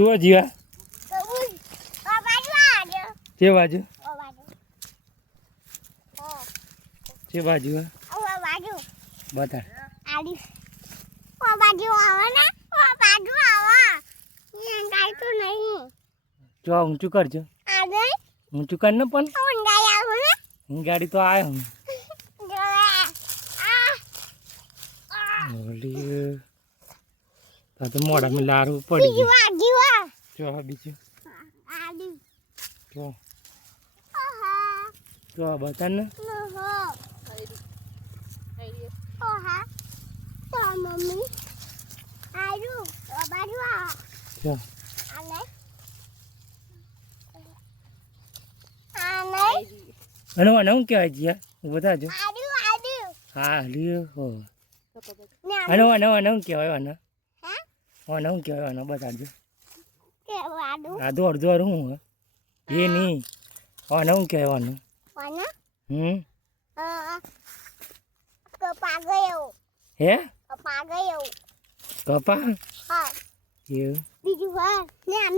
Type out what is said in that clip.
શું જીવા જે બાજુ જે બાજુ બતા જો ઊંચું કરજો ઊંચું કર ને પણ ગાડી તો આવે હું તો મોડા મેં લારું પડી ગયું જો બીજું જો બતા ને જો અને હું કહેવાય જીયા બતાજો હા લ્યો હો અને હું કહેવાય આને હું કહેવાય આને બતાડજો આધો અડધો હું એ નહીં આને હું કહેવાનું હે કપા એવું